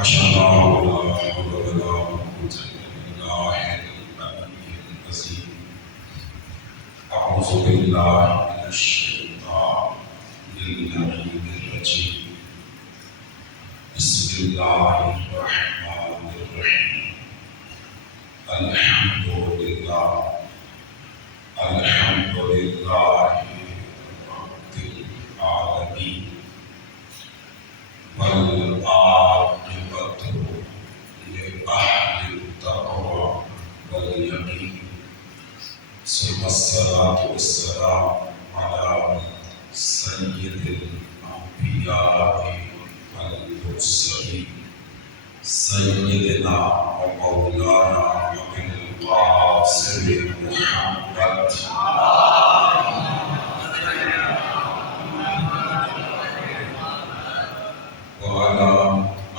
أشهد أن لا حول ولا قوة إلا بالله العلي العظيم. أعوذ بالله من الشيطان اللعين الرجيم. بسم الله الرحمن الرحيم. الحمد لله رب العالمين، والعاقبة لأهل التقوى واليقين، ثم الصلاة والسلام على سيد الأنبياء والمرسلين، سيدنا ومولانا أبي القاسم محمد وعلى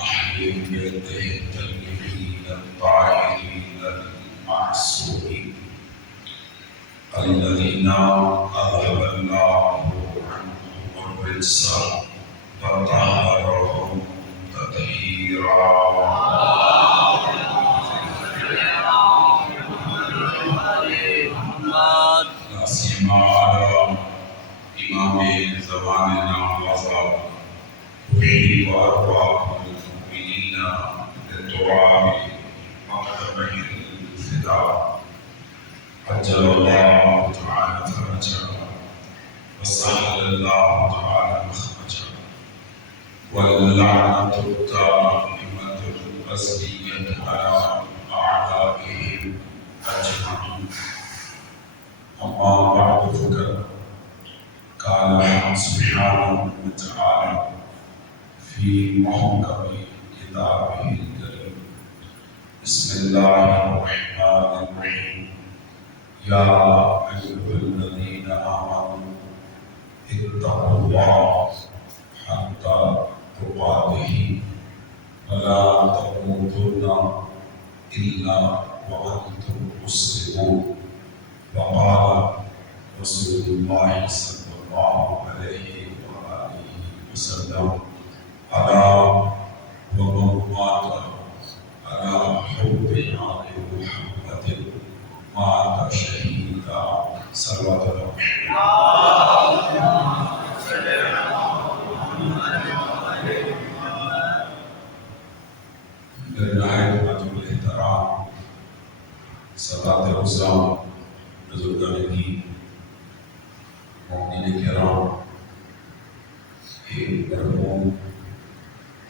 أهل بيته الطيبين الطاهرين المعصومين الذين أذهب الله عنهم الرجس وطهرهم تطهيرا. لا سيما على إمام زماننا هذا روحي وأرواح المؤمنين للتراب مقدمه الفداء، عجل الله تعالى فرجه وسهل الله تعالى مخرجه، واللعنة الدائمة الأزلية على أعدائهم أجمعين. أما بعد فقد قال سبحانه وتعالى في محكم كتابه الكريم: بسم الله الرحمن الرحيم. يا أيها الذين آمنوا اتقوا الله حتى تقاته ولا تموتن إلا وأنتم مسلمون. وقال رسول الله صلى الله عليه وآله وسلم: ألا ومن مات على حب آل محمد مات شهيدا. صلوات الله. برنامج مجموع الاحترام سادات عظام بزرگان دین مومنین کرام، ایک مرحوم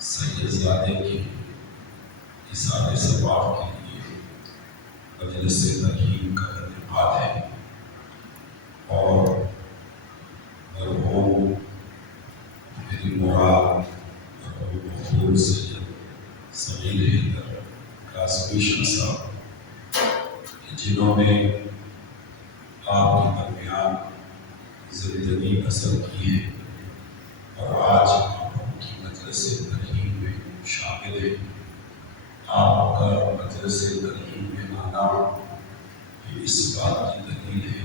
سید زادے کی اصالِ ثواب کے لیے مجلس ترحیم کا انعقاد ہے، اور مرحوم میری مراد مرحوم مفضول سید سمیع حیدر قاسمی شاہ صاحب، جنہوں نے آپ کے درمیان زندگی بسر کی ہے، اور آج آپ ان کی مجلس ترحیم میں شامل ہیں۔ آپ کا مجلس ترحیم میں آنا یہ اس بات کی دلیل ہے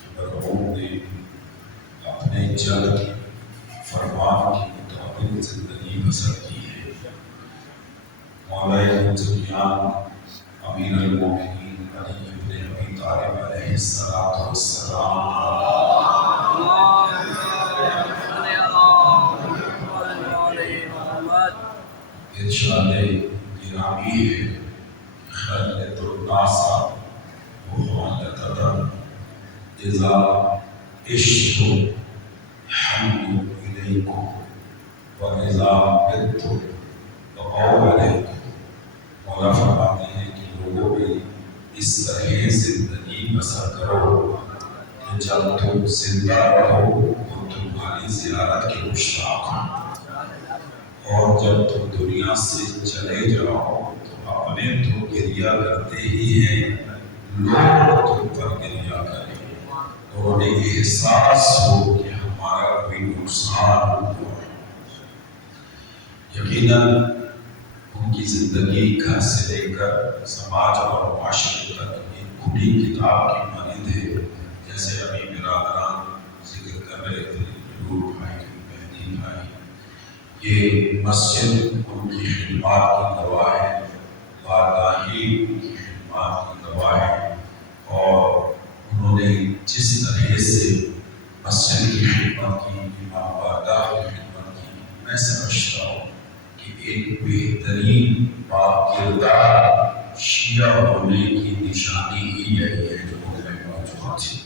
کہ مرحوم نے اپنے جد فرمان کے مطابق زندگی بسر کی ہے۔ مولا جمیان امیر المومنین علی ابن ابی طالب علیہ السلام ارشاد گرامی ہے: خلت الناس مخالطۃ اذا عشت حمد الیکم واذا مت بقوا علیکم۔ مولا فرماتے ہیں کہ لوگوں میں اس طرح زندگی بسر کرو کہ جب تم زندہ رہو تو تمہاری زیارت کے مشتاق ہو، اور جب تم دنیا سے چلے جاؤ تو اپنے تو گریہ کرتے ہی ہیں، لوگ تم پر گریہ کریں، اور انہیں احساس ہو کہ ہمارا کوئی نقصان ہوا ہے۔ یقیناً ان کی زندگی گھر سے لے کر سماج اور معاشرے تک ایک کھلی کتاب کی مانند ہے، جیسے ابھی برادران ذکر کر رہے تھے، ضرور بھائی، مہدی بھائی، یہ مسجد ان کی خدمات کی گواہ ہے، بارگاہی ان کی خدمات کی گواہ ہے، اور انہوں نے جس طرح سے مسجد کی خدمت کی، امام بارگاہ کی خدمت کی، میں سمجھتا ہوں کہ ایک بہترین با کردار شیعہ ہونے کی نشانی ہی یہی ہے جو ان میں موجود تھی۔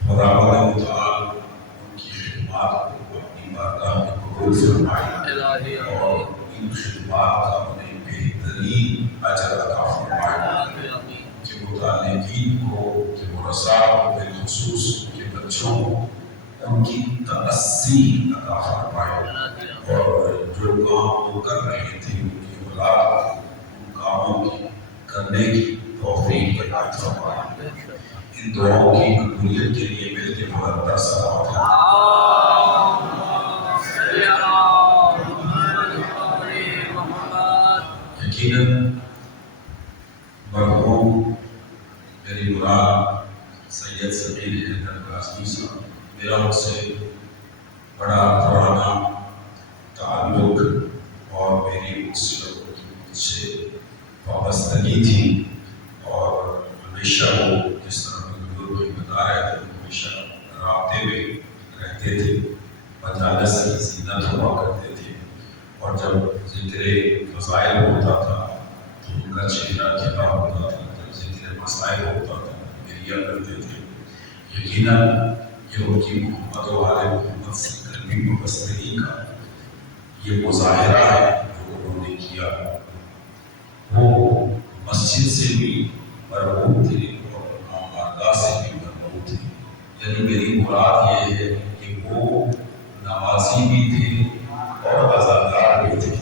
خدا تعالیٰ ان کی خدمات کو اپنی بارگاہ میں قبول فرمائے اور ان خدمات کا انہیں بہترین اجر عطا فرمائے، کہ متعلقین کو، کہ مرسا کو، بالخصوص ان کے بچوں کو ان کی تأسی عطا فرمائے، اور جو کام وہ کر رہے تھے ان کی اولاد ان کاموں کی کرنے کی توفیق عنایت فرمائے۔ ان دعاؤں کی قبولیت کے لیے مل کے بلند صلوات یقیناً مرحوم میری مراد سید صغیر حیدر قاسمی صاحب، میرا ان سے بڑا پرانا تعلق اور میری ان سے وابستگی تھی، اور ہمیشہ وہ جس طرح بزرگ بتا رہے تھے ہمیشہ رابطے میں رہتے تھے، مجالس کی زینت ہوا کرتے تھے، اور جب ذکر فضائل ہوتا تھا تو ان کا چہرہ کھلا ہوتا تھا، جب ذکر مسائل ہوتا تھا میریا کرتے تھے۔ یقیناً یہ ان کی محمد و آل محمد سے قلبی وابستگی کا یہ مظاہرہ ہے جو انہوں نے کیا۔ وہ مسجد سے بھی مربوط تھے اور بارگاہ سے بھی مربوط تھے، یعنی میری مراد یہ ہے کہ وہ نمازی بھی تھے اور عزادار بھی تھے،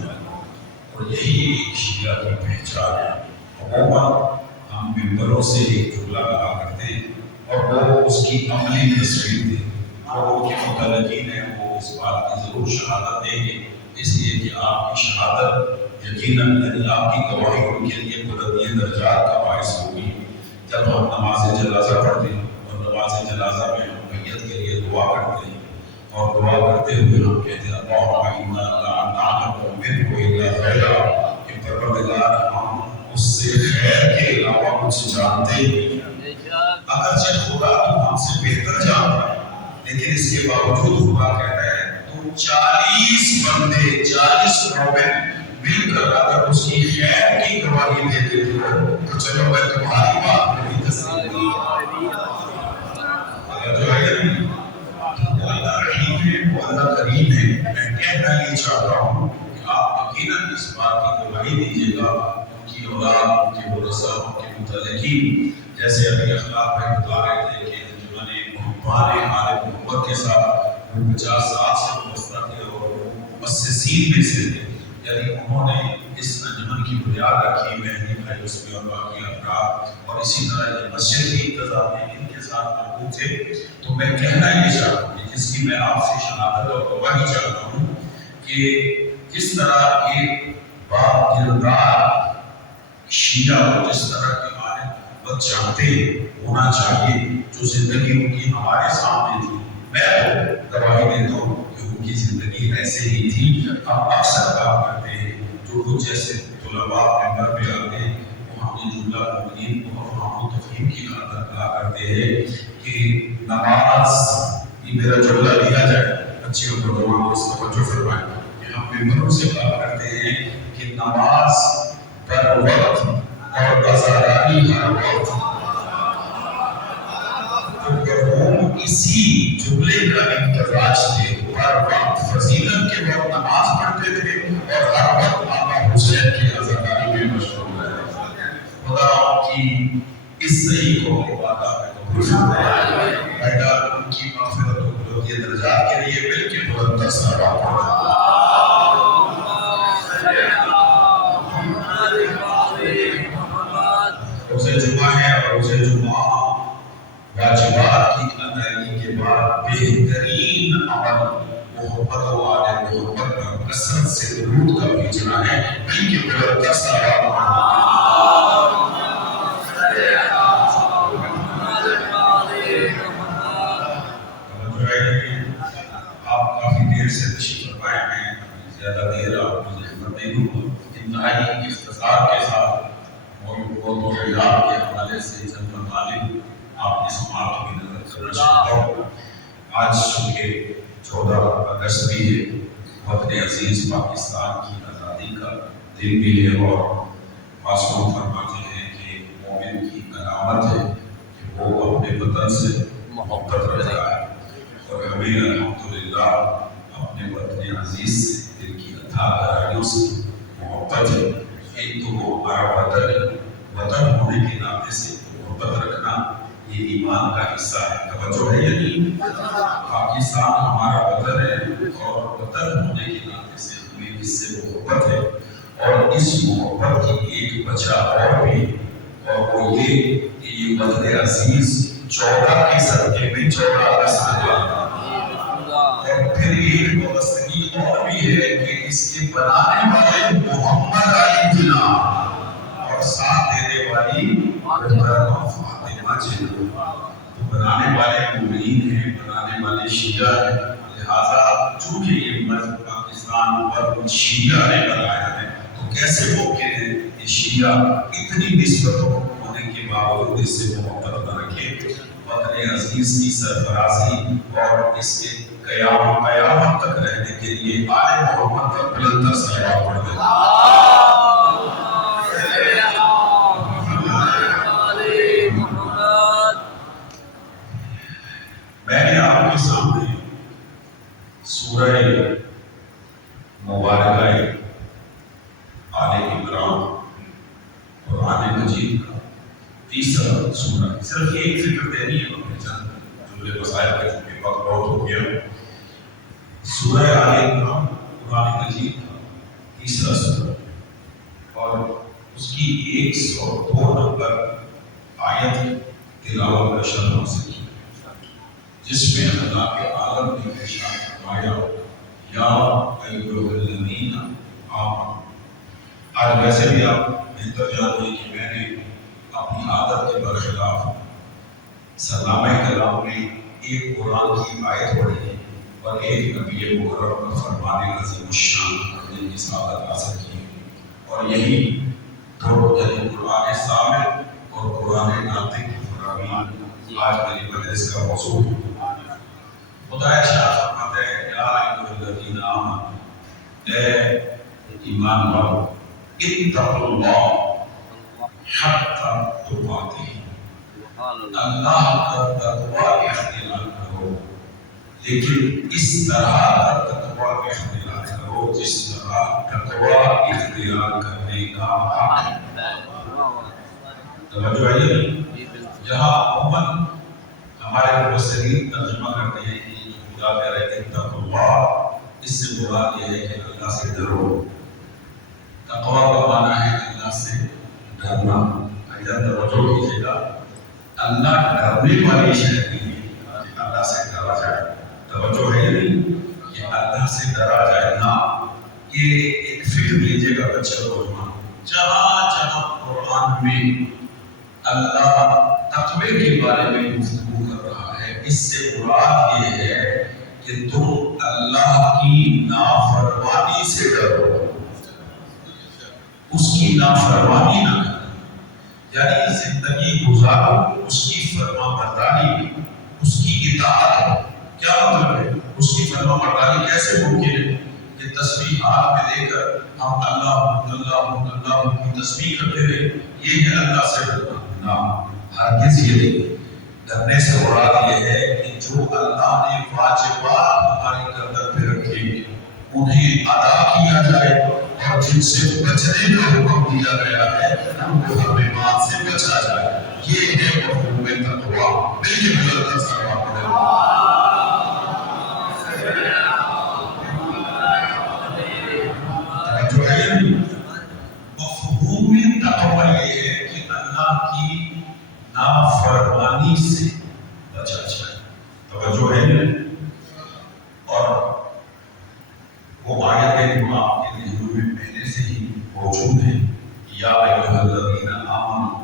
اور یہی ایک شیعہ کی پہچان ہے۔ عموماً ہم ممبروں سے ایک جملہ کہا کرتے ہیں، اور وہ اس کی عملی تصویر تھی، اور ان کے متعلقین ہیں وہ اس بات کی ضرور شہادت دیں گے، اس لیے کہ آپ کی شہادت یقیناً یعنی آپ کی گواہی ان کے لیے بلندی درجات کا باعث ہوگی۔ جب ہم نماز جنازہ پڑھتے ہیں اور نماز جنازہ میں ہم میت کے لیے دعا کرتے ہیں، اور دعا کرتے ہوئے ہم کہتے ہیں اللہم انا لا نعلم منہ الا خیرا، کہ پروردگار ہم اس سے خیر کے علاوہ کچھ جانتے نہیں، اگرچہ خدا تو ہم سے بہتر جانتا ہے، لیکن اس کے باوجود خدا کہتا ہے تو 40 بندے 40 مومن مل کر اگر اس کی خیر کی گواہی دے دیتے ہو تو چلو میں تمہاری بات نہیں تسلیم جو ہے وہ اللہ رحیم ہے، وہ اللہ کریم ہے۔ میں کہنا یہ چاہتا ہوں کہ آپ یقیناً اس بات کی گواہی دیجیے گا ان کی اولاد، ان کے ورثاء، ان کے متعلقین، جیسے ابھی اخلاق میں بتا رہے تھے کہ انجمن محبان آل محمد کے ساتھ وہ 50 سال سے وابستہ تھے اور وہ مؤسسین میں سے تھے، یعنی انہوں نے اس انجمن کی بنیاد رکھی، مہدی بھائی اس میں اور باقی افراد، اور اسی طرح یہ مسجد کی انتظامیہ ان کے ساتھ موجود تھے۔ تو میں کہنا یہ چاہتا ہوں کہ جس کی میں آپ سے شہادت اور گواہی چاہتا ہوں کہ جس طرح ایک با کردار شیعہ کو جس طرح کے آل محمد چاہتے ہونا چاہیے، جو زندگی ان کی ہمارے سامنے تھی، میں تو گواہی دیتا ہوں کہ ان کی زندگی ایسے ہی تھی۔ ہم اکثر کہا کرتے ہیں جو کچھ جیسے طلباء ممبر پہ آتے ہیں وہ ہم نے جملہ مومنین کو افہام و تفہیم کی خاطر کہا کرتے ہیں کہ نماز، یہ میرا جملہ لیا جائے بچیوں کو دعا کو توجہ فرمائیں کہ ہم ممبروں سے کہا کرتے ہیں کہ نماز پر وقت اور عزاداری ہر وقت، مرحوم اسی جملے کا امتزاج تھے، ہر وقت فضیلت کے وقت نماز پڑھتے تھے اور ہر وقت آقا حسین کی عزاداری میں مشغول رہتے تھے۔ خدا کی اس صحیح کو عبادہ میں قبول فرمائے، بیٹا ان کی مغفرت و بلندی درجات کے لیے مل کے بلند صلوات پڑھیں۔ روزہ جمعہ ہے اور روزہ جمعہ واجبات کی ادائیگی کے بعد بہترین عمل محبت و آل محمد پر کثرت سے درود کا بھیجنا ہے، مل کے بلند صلوات آپ کافی دیر سے تشریف لائے ہیں، زیادہ دیر آپ کو زحمت نہیں دوں گا، انتہائی اختصار کے ساتھ اور توحیدات کے حوالے سے چند مطالب آپ کی سماعت کی نظر کرنا چاہتا ہوں۔ آج چونکہ 14 اگست بھی ہے، وطن عزیز پاکستان کی آزادی کا دن بھی ہے، اور معصوم فرماتے ہیں کہ مومن کی علامت ہے کہ وہ اپنے وطن سے محبت رکھتا ہے، اور ہمیں الحمدللہ اپنے وطن عزیز سے دل کی اتھا گہرائیوں سے محبت ہے۔ ایک تو وہ ہمارا وطن ہونے کے ناطے سے محبت رکھنا یہ ایمان کا حصہ ہے۔ توجہ ہے یا نہیں؟ پاکستان ہمارا وطن ہے، اور وطن ہونے کے ناطے سے ہمیں اس سے محبت ہے، اور اس محبت کی ایک وجہ اور بھی، اور وہ یہ کہ یہ وطن عزیز 14 کے صدقے میں 14 اگست ہے، اور پھر ایک وابستگی اور بھی ہے کہ اس کے بنانے والے محمد علی جناح اور ساتھ دینے والی محترمہ فاطمہ جناح، تو بنانے والے مومنین ہیں، بنانے والے شیعہ ہیں، لہذا چونکہ یہ ملک پاکستان پر شیعہ نے بنایا ہے تو کیسے ممکن ہے کہ شیعہ اتنی نسبتوں ہونے کے باوجود اس سے محبت نہ رکھے۔ وطن عزیز کی سرفرازی اور اس کے قیامت تک رہنے کے لیے آل محمد پر بلند تر صلوات پڑھ دیں۔ میں نے آپ کے سامنے سورہ مبارکہ آل عمران قرآن مجید کا تیسرا سورہ، صرف ایک ذکر دینی ہے ہمیں چند جملے مسائل کا، چونکہ وقت بہت ہو گیا۔ سورہ آل عمران قرآن مجید کا تیسرا سورہ، اور اس کی 102 نمبر آیت تلاوت کا شرف حاصل کی، جس میں اللہ کے عالم نے ارشاد فرمایا یا ایھا الذین آمنوا۔ آج ویسے بھی آپ بہتر جانتے ہیں کہ میں نے اپنی عادت کے برخلاف سلامہ کلام میں ایک قرآن کی آیت پڑھی ہے اور ایک نبی مکرم کا فرمان عظیم الشان پڑھنے کی سعادت حاصل کی ہے، اور یہی دو یعنی قرآن ثابت اور قرآن ناطق کی فراوین آج میری مجلس کا موضوع ہے۔ خدا ارشاد فرماتے ہیں یا ایھا الذین آمنوا، اے ایمان والو، اتقوا اللہ حق تقاتہ، اللہ کا تقوی اختیار کرو، لیکن اس طرح کا تقوی اختیار کرو جس طرح تقوی اختیار کرنے کا حق ہے۔ توجہ ہے؟ یہاں عموماً ہمارے مفسرین ترجمہ کرتے ہیں کہ خدا کہہ رہے اتقوا اللہ، اس سے مراد یہ ہے کہ اللہ سے ڈرو۔ تقوی کا معنی ہے اللہ سے ڈرنا۔ اگر توجہ کیجیے گا، اللہ ڈرنے والی شے نہیں ہے کہ اللہ سے ڈرا جائے۔ توجہ ہے نہیں کہ اللہ سے ڈرا جائے، نہ، یہ ایک فکر لیجیے گا بچے نوجوان، جہاں جہاں قرآن میں اللہ تقوی کے بارے میں گفتگو کر رہا ہے، اس سے مراد یہ ہے کہ تم اللہ کی نافرمانی سے ڈرو، اس کی نافرمانی نہ کرو، یعنی زندگی گزارو اس کی فرما برداری میں، اس کی اطاعت۔ کیا مطلب ہے؟ اس کی فرما برداری کیسے ممکن ہے کہ تسبیح ہاتھ میں لے کر ہم اللہ اللہ اللہ کی تسبیح کرتے رہے، یہ ہے اللہ سے ڈرنا؟ نہ، ہرگز یہ نہیں۔ ڈرنے سے مراد یہ ہے کہ جو اللہ نے واجبات ہماری گردن پہ رکھے انہیں ادا کیا جائے، اور جن سے بچنے کا حکم دیا گیا ہے ان کو حرمات سے بچا جائے۔ یہ ہے مفہوم تقویٰ۔ مل کے بلند صلوات پڑھیں۔ جو ہے مفہوم تقویٰ یہ ہے کہ اللہ کی نافرمانی سے بچا جائے۔ توجہ ہے؟ اور وہ آیت امام کے ذہنوں میں پہلے سے ہی موجود ہے، یا ایھا الذین آمنوا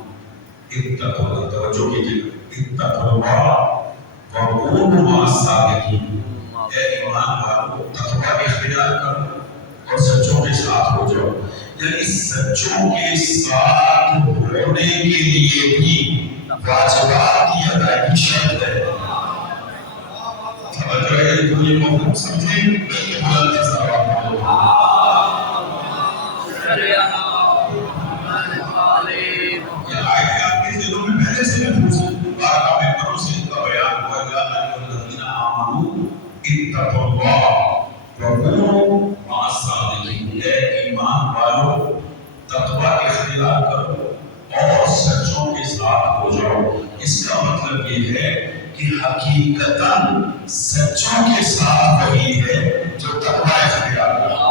اتقوا اللہ۔ توجہ کیجیے، اتقوا اللہ وکونوا مع الصادقین، اے ایمان والو تقوی اختیار کرو اور یعنی سچوں کے ساتھ ہونے کے لیے بھی واجبات کی ادائیگی شرط ہے. توجہ ہے تو یہ مفہوم سمجھیں بلکہ بلند سے سوال کرو. یہ آیت آپ کے ذہنوں میں پہلے سے محفوظ ہے. بارہ ممبروں سے ان کا بیان ہوا یا ایھا الذین آمنوا اتقوا اللہ وکونوا مع الصادقین. اے ایمان والو تقوی اختیار کرو اور سچوں کے ساتھ ہو جاؤ. اس کا مطلب یہ ہے کہ حقیقتاً سچوں کے ساتھ وہی ہے جو تقوی اختیار کرتا.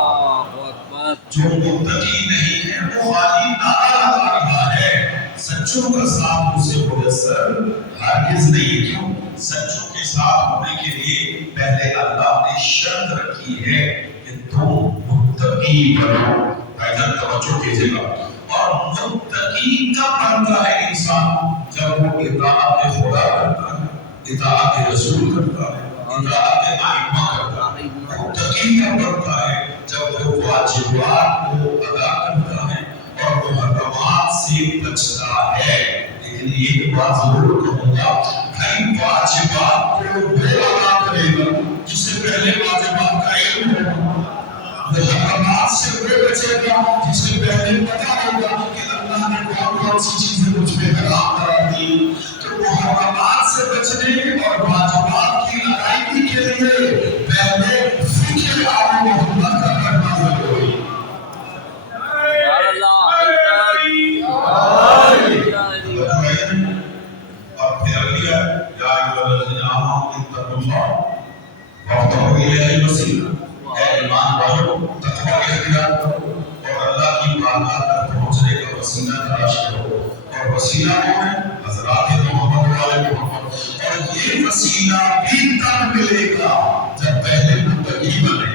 جو متقی نہیں ہے وہ خالی نعرہ لگا رہا ہے. سچوں کا ساتھ اسے میسر ہرگز نہیں. کیوں؟ سچوں کے ساتھ ہونے کے لیے پہلے اللہ نے شرط رکھی ہے کہ تم متقی بنو. بھائی جان توجہ کیجیے گا. اور متقی کب بنتا ہے انسان؟ جب وہ اطاعت خدا کرتا ہے, اطاعت رسول کرتا ہے, اطاعت ائمہ کرتا ہے. متقی کب بنتا ہے؟ جب وہ واجبات کو ادا کرتا ہے اور محرمات سے بچتا ہے. لیکن ایک بات ضرور کہوں گا, بھائی واجبات کو وہ ادا کرے گا جس سے پہلے واجبات کا علم ہوگا. محرمات سے وہ بچے گا جس سے پہلے پتہ ہوگا کہ اللہ نے کون کون سی چیزیں مجھ پہ حرام کرا دی. تو محرمات سے بچنے اور واجبات کی ادائیگی کے لیے پہلے فکر آل محمد کا کرنا ضروری. اور پھر اگلی ہے یا ایھا الذین آمنوا اتقوا اللہ وابتغوا الیہ الوسیلہ. اے ایمان والو تقوی اختیار کرو اور اللہ کی بارگاہ تک پہنچنے کا وسیلہ تلاش کرو. اور وسیلہ کون ہے؟ حضرات محمد والے محمد. اور یہ وسیلہ بھی تب ملے گا جب پہلے متقی بنے.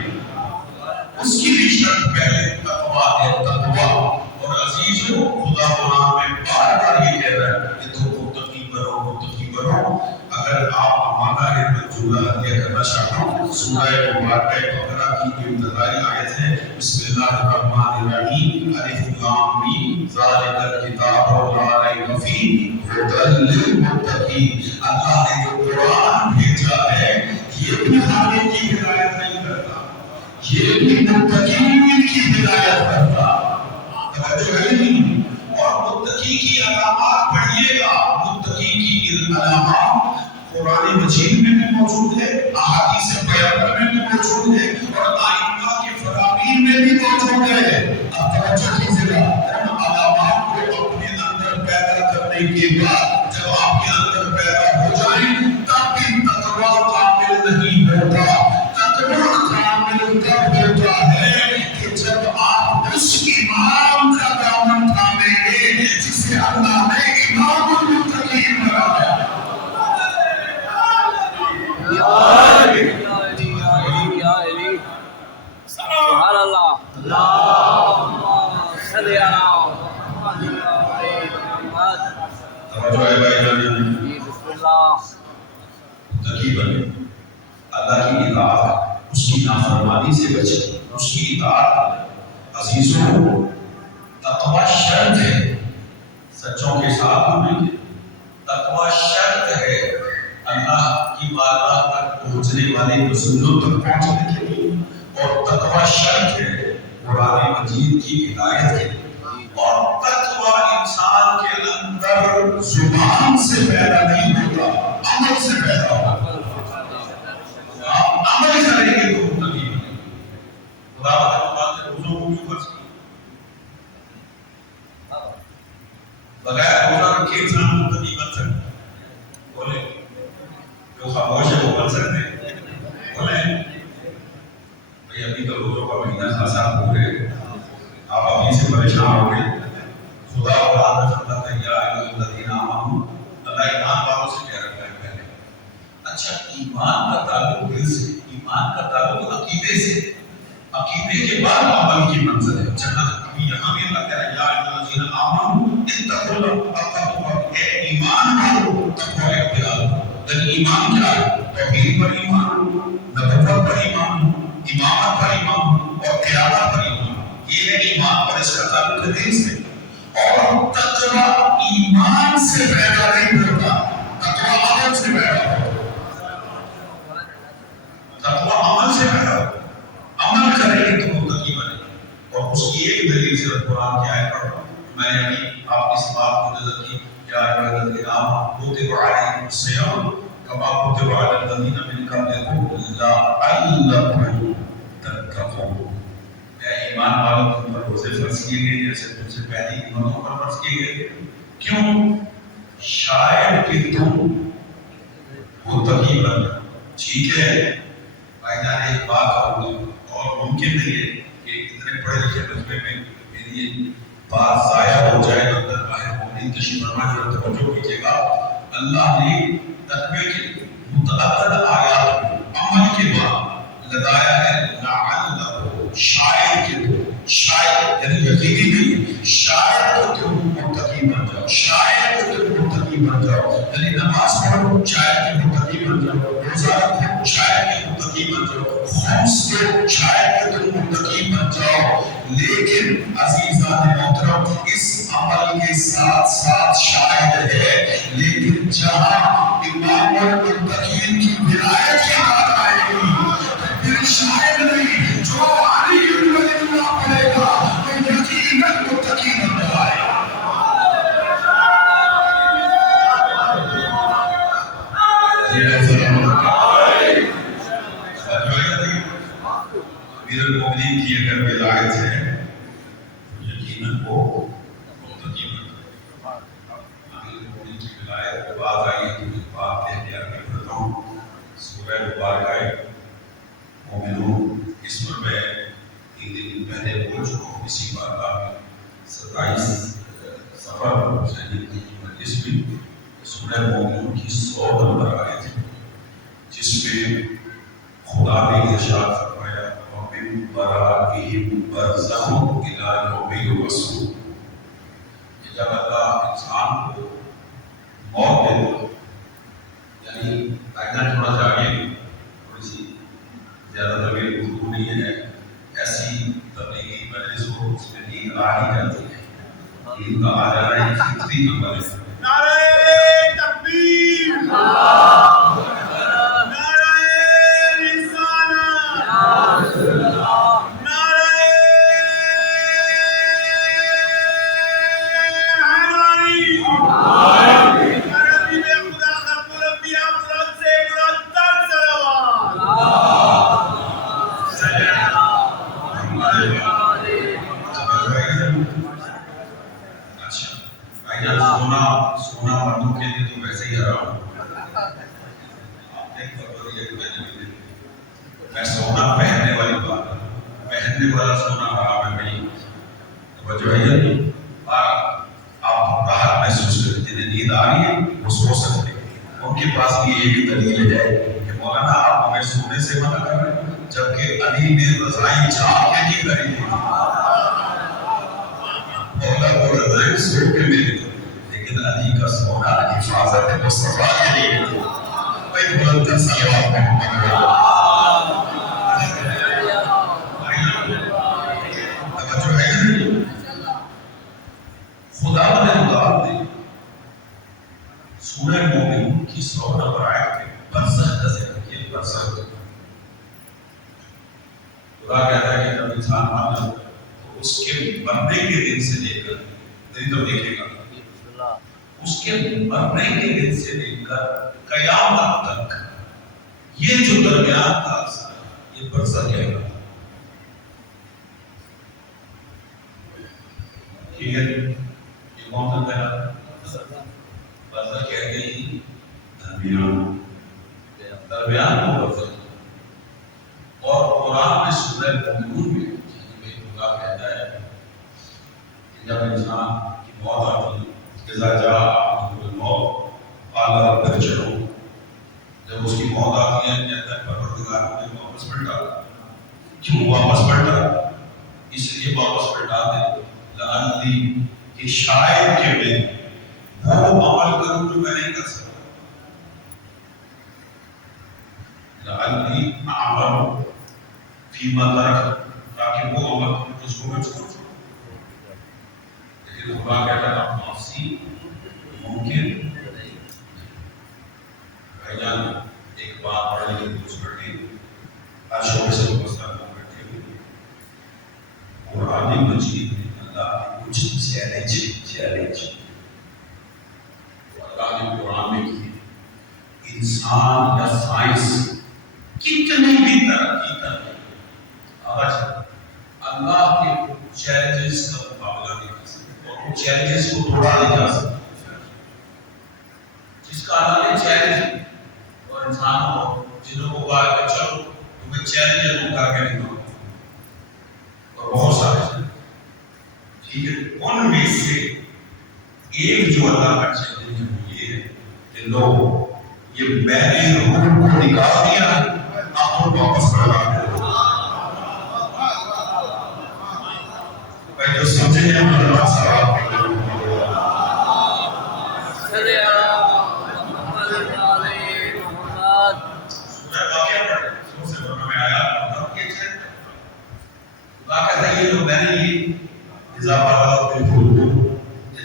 اس کی بھی شرط پہلے تقوی ہے. تقوی اور عزیزو خدا قرآن میں بار بار یہ کہہ رہا ہے کہ تم متقی بنو, متقی بنو. اگر آپ ہمارا یہ منظورہ ہدیہ کرنا چاہتا ہوں, سورہ مبارکہ بقرہ کی ابتدائی آیت ہے بسم اللہ الرحمن الرحیم الف لام میم ذالک الکتاب لا ریب فیہ ھدی للمتقین. اللہ نے جو قرآن بھیجا ہے یہ بھی آگے کی ہدایت نہیں کرتا, یہ بھی متقین کی ہدایت کرتا. توجہ ہے نہیں. اور متقی کی علامات پڑھیے گا. متقی کی علامات قرآن مجید میں بھی موجود ہے, احادیث پیغمبر میں بھی موجود ہے اور ائمہ کے فرامین میں بھی موجود ہے. اب توجہ کیجیے گا. ان علامات کو اپنے اندر پیدا کرنے کے بعد جب آپ کے اندر پیدا ہو جائیں تب بھی تقویٰ کامل نہیں ہوتا. تقویٰ کامل تب ہوتا ہے کہ جب آپ اس امام کا دامن تھامیں گے جسے اللہ نے امام المتقین بنایا. سبحان اللہ. اللہم صلی علی محمد. توجہ ہے بھائی جان. بسم اللہ. متقی بنے, اللہ کی اطاعت, اس کی نافرمانی سے بچے, اس کی اطاعت. عزیزوں تقوی شرط ہے سچوں کے ساتھ ہونے کی. تقوی شرط ہے اللہ کی بارگاہ تک پہنچنے والے وسیلوں تک پہنچنے کے لیے. اور تقوی شرط ہے قرآن مجید کی ہدایت کے لیے. اور تقوی انسان کے اندر زبان سے پیدا نہیں ہوتا, عمل سے پیدا ہوتا. آپ عمل کریں گے تو متقی بنیں گے. خدا نے روزوں کو کیوں فرض کیا؟ بغیر روزہ رکھے انسان متقی بن سکتا ہے. بولے جو خاموش ہے وہ بن سکتے ہیں. بولے بھئی ابھی تو روزوں کا مہینہ خاصا ہو گئے, آپ ابھی سے پریشان ہو گئے. خدا قرآن میں فرماتا ہے یا ایھا الذین آمنوا. اللہ ایمان والوں سے کہہ رہا ہے پہلے. اچھا ایمان کا تعلق دل سے, ایمان کا تعلق عقیدے سے, عقیدے کے بعد عمل کی منزل ہے. جہاں ابھی یہاں بھی اللہ کہہ رہا ہے یا ایھا الذین آمنوا اتقوا اللہ. اے ایمان والو تقوی اختیار کرو. یعنی ایمان کیا ہے؟ توحید پر ایمان, نبوت پر ایمان, امامت پر ایمان اور قیادت پر ایمان. یہ ہے ایمان. اور اس کا دل سے، اور تقویٰ ایمان سے پیدا نہیں ہوتا، تقویٰ عمل سے پیدا ہوتا، تقویٰ عمل سے پیدا ہوتا، عمل کرے گی تو متقی بنے گی۔ اور اس کی ایک دلیل صرف قرآن کی آیت پڑھتا ہوں، میں نے ابھی آپ اس بات کو نظر کی، یا ایھا الذین آمنوا کتب علیکم الصیام کما کتب علی الذین من قبلکم لعلکم تتقون۔ اے ایمان والوں، تم پر روزے فرض کیے گئے جیسے تم سے پہلی امتوں پر فرض کیے گئے، کیوں؟ شاید کہ تم متقی بن جاؤ۔ ٹھیک ہے بھائی جان، ایک بات کروں گا، اور ممکن نہیں ہے کہ اتنے پڑھے لکھے مجمع میں میری یہ بات ضائع ہو جائے، اندر باہر مومنین تشریف فرما ذرا توجہ کیجیے گا۔ اللہ نے تقوی کے متعدد آیات کو عمل کے بعد لگایا ہے، لعلہ، شاید کہ تم، شاید یعنی یقینی نہیں، شاید کہ تم متقی بن جاؤ، شاید کہ تم متقی بن جاؤ، یعنی نماز پڑھو شاید کہ متقی بن جاؤ، روزہ رکھو شاید کہ متقی بن جاؤ، خمس دو شاید کہ تم متقی بن جاؤ۔ لیکن عزیزان محترم، اس عمل کے ساتھ ساتھ شاید ہے، لیکن جہاں امام المتقین کی ولایت کی بات آئے گی پھر شاید نہیں، جو علی ولی اللہ پڑھے گا تو یقیناً متقی بن جائے گا۔ امیر المومنین کی اگر ولایت ہے تو یقیناً وہ متقی بن جائے گا۔ امیر المومنین کی ولایت کی بات آئی ہے تو ایک بات کہہ کے آگے بڑھتا ہوں۔ سورہ مبارکہ مومنون، اس پر میں تین دن پہلے بول چکا ہوں اسی بات کا، 27 سفر شہید کی مجلس میں سورہ مومنون کی 100 نمبر آیت ہے، جس میں خدا نے ارشاد فرمایا وَمِن وَرَائِهِمْ بَرْزَخٌ إِلَىٰ يَوْمِ يُبْعَثُونَ۔ کہ جب اللہ انسان کو موت دیتا، یعنی آئندہ تھوڑا سا آگے تھوڑی سی زیادہ طویل گفتگو نہیں ہے، ایسی تبلیغی مجلس ہو اس میں نیند آ ہی جاتی ہے، نیند کا آ جانا ایک فطری عمل ہے۔ نعرہ تکبیر، سونا مردوں کے لیے تو ویسے ہی حرام ہے، آپ نے خبر ہے کہ میں سونا پہننے والی بات ہے، پہننے والا سونا حرام ہے نہیں، توجہ ہے نہیں۔ آپ راحت محسوس کریں، جنہیں نیند آ رہی ہے وہ سو سکتے ہیں، ان کے پاس بھی ایک دلیل ہے کہ مولانا آپ ہمیں سونے سے منع کر رہے ہیں، جبکہ علی نے رضائی جاگ کے کی کری تھی، مولا کو رضائی سو کے میری تھی، لیکن علی کا سونا حفاظت مصطفیٰ کے لیے تھی۔ ایک بلند تر صلوات محمد خدا نے اتار دی سورہ مومنون کی 100 نمبر آیت کے برزخ کا ذکر کیا۔ برزخ خدا کہتا ہے کہ جب انسان مر جاتا ہے تو اس کے مرنے کے دن سے لے کر دن تو دیکھے گا، اس کے مرنے کے دن سے لے کر قیامت تک یہ جو درمیان کا عرصہ ہے یہ برزخ ہے۔ ٹھیک ہے، یہ کون سا ہے؟ برزخ کہتے ہیں درمیان، درمیان کو برزخ۔ اور قرآن میں سورہ مومنون میں خدا کہتا ہے کہ جب انسان کی موت آتی ہے، اذا جاء احدکم الموت قال رب ارجعون، جب اس کی موت آتی ہے کہتا ہے پروردگار مجھے واپس پلٹا۔ کیوں واپس پلٹا؟ اس لیے واپس پلٹا دے لعلی، کہ شاید کہ میں وہ عمل کروں جو میں نہیں کر سکتا، لعلی اعمل فیما ترک، تاکہ وہ عمل کروں جس کو میں چھوڑ سکوں۔ اللہ کے چیلنجز کا مقابلہ نہیں کر سکتے اور ان چیلنجز کو توڑا نہیں جا سکتا. جس کا اللہ نے چیلنج اور انسانوں کو جنہوں کو کہا کہ چلو تمہیں چیلنج ہے تم کر کے دکھاؤ اور بہت سارے ٹھیک ہے. ان میں سے ایک جو اللہ کا چیلنج ہے وہ یہ ہے کہ لوگ یہ میں نے روح کو نکال دیا آپ کو واپس کروا دیں. میں جو سمجھے ہیں اللہ سوال میں نے یہ اضافہ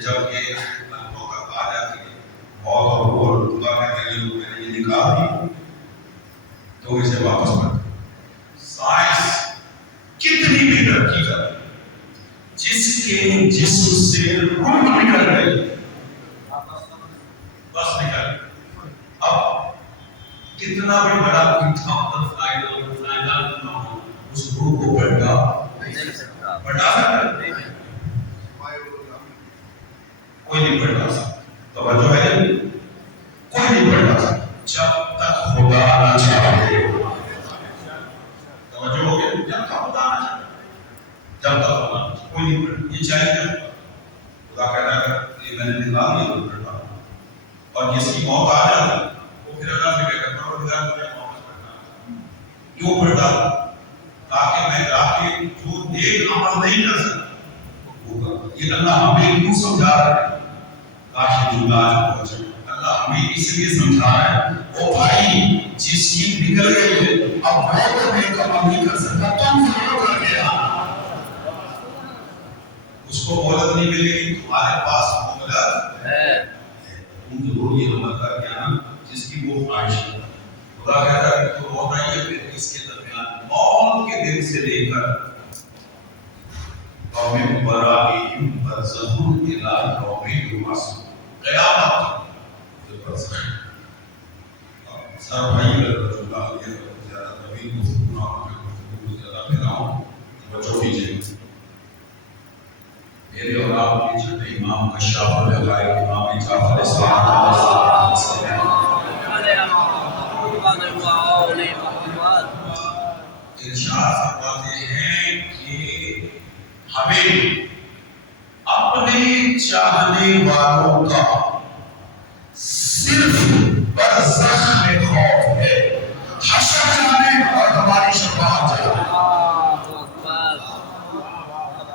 جب یہ موقع آ جاتی ہے اور خدا کہتے ہیں میں نے یہ نکال دی تو اسے واپس کر. سائنس کتنی بھی ترقی کر جس کے جسم سے روح نکل گئی بس نکل گئی. اب کتنا بھی بڑا اس روح کو بڑھا کوئی نہیں بڑھا سکتا. توجہ ہے کوئی نہیں بڑھا سکتا جب تک خدا نہ چاہے. توجہ ہو گیا جب تک خدا نہ چاہے جب تک خدا کوئی نہیں بڑھا. یہ چاہیے خدا کہتا ہے کہ میں نے نکال دیا تو بڑھا اور جس کی موت آ جائے وہ پھر اللہ سے کہتا ہے خدا مجھے واپس کرنا کیوں بڑھا تاکہ میں جا کے جو نیک عمل نہیں کر سکتا یہ اللہ ہمیں کیوں سمجھا رہا ہے کاش یہ جملہ آج پہنچے. اللہ ہمیں اس لیے سمجھا رہا ہے او بھائی جس کی نکل گئی ہے اب وہ تو نیک عمل نہیں کر سکتا تم ضرور کر گیا اس کو مہلت نہیں ملے گی تمہارے پاس مہلت ہے تم ضرور یہ عمل کر کے آنا جس کی وہ خواہش ہے. خدا کہتا ہے کہ تو ہونا ہی ہے پھر اس کے درمیان موت کے دن سے لے کر قوم برائیم برزخون الہ قوم یبعثون قیامت جو برزخ سر بھائی رضی اللہ عنہ زیادہ طویل گفتگو نہ ہو زیادہ پھیلا ہوں بچوں کیجیے. میرے اور آپ کے چھٹے امام کشاف الحقائق امام جعفر صادق ارشاد فرماتے ہیں کہ ہمیں اپنے چاہنے والوں کا صرف برزخ میں خوف ہے. حشر جانے اور ہماری شفاعت جانے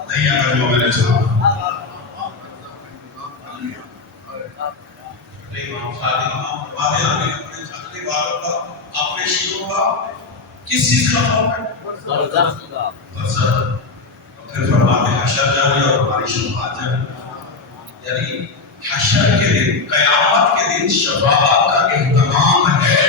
نہیں اگر جو میں نے سنا امام صادق امام فرماتے ہیں ہمیں اپنے چاہنے والوں کا اپنے شیروں کا کس چیز کا خوف ہے؟ برزخ کا. برزخ پھر فرماتے ہیں حشر جانے اور ہماری شفاعت جانے یعنی حشر کے دن قیامت کے دن شفاعت کا اہتمام ہے.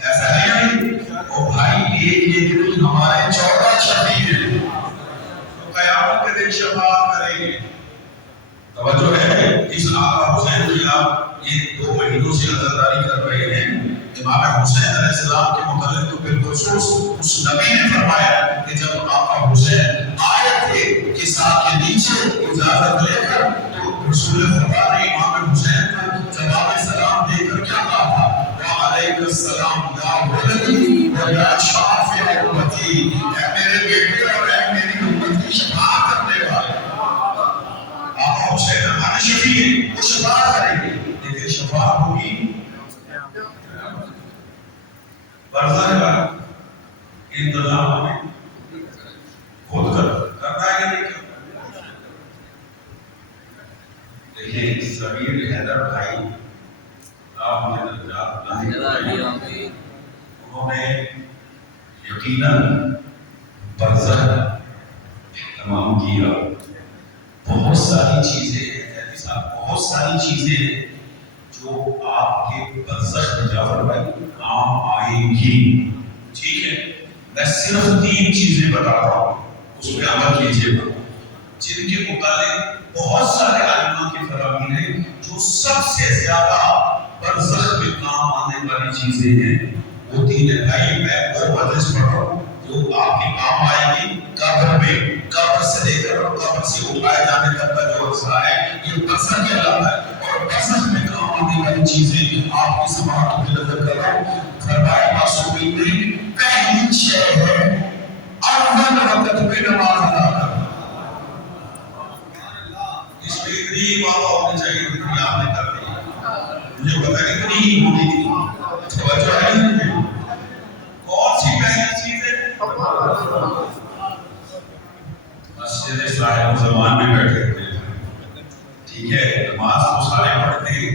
ایسا ہے نہیں او بھائی ایک دن ہمارے 14 شہید ہیں تو قیامت کے دن شفاعت کریں گے. توجہ ہے اس آقا حسین کی آپ یہ 2 مہینوں سے عزاداری کر رہے ہیں. امام حسین علیہ السلام کے متعلق تو بالخصوص اس نبی نے فرمایا کہ جب آقا حسین آئے تھے کسا کے نیچے اجازت لے کر تو رسول خدا نے امام حسین کو جواب سلام دے کر کیا کہا تھا وعلیکم السلام یا ولدی و یا شافع امتی اے میرے بیٹے اور اے میری امت کی شفاعت کرنے والے. آقا حسین ہمارے شفیع ہیں وہ شفاعت کریں گے لیکن شفاعت ہوگی برزخ کا انتظام ہمیں خود کرنا ہے یا نہیں کرنا. دیکھیں سمیر حیدر بھائی آپ مجھے درجات انہوں نے یقیناً برزخ تمام کیا. بہت ساری چیزیں بہت ساری چیزیں جو آپ کے برزخ میں جعفر بھائی کام آئیں گی. ٹھیک ہے میں صرف 3 چیزیں بتاتا ہوں اس پہ عمل کیجیے گا جن کے متعلق بہت سارے علماء کی فراہمی ہے جو سب سے زیادہ برزخ میں کام آنے والی چیزیں ہیں وہ 3 ہیں. بھائی میں وہ حدیث پڑھ رہا ہوں جو آپ کے کام آئے گی قبر میں سفر سے اٹھائے جانے تک کا جو عرصہ ہے یہ برزخ کہلاتا ہے. اور برزخ میں کام آنے والی چیزیں آپ کی سماعت کی نظر کر رہا ہوں. فرمایا معصومین میں پہلی شے ہے اول وقت پہ نماز ادا کرنا. اس میں اتنی بات ہونی چاہیے جتنی آپ نے کر دی. مجھے پتا اتنی ہی ہونی تھی. توجہ ہے نہیں. کون سی پہلی چیز ہے؟ مسجد صاحب زمان میں بیٹھے تھے. ٹھیک ہے نماز تو سارے پڑھتے.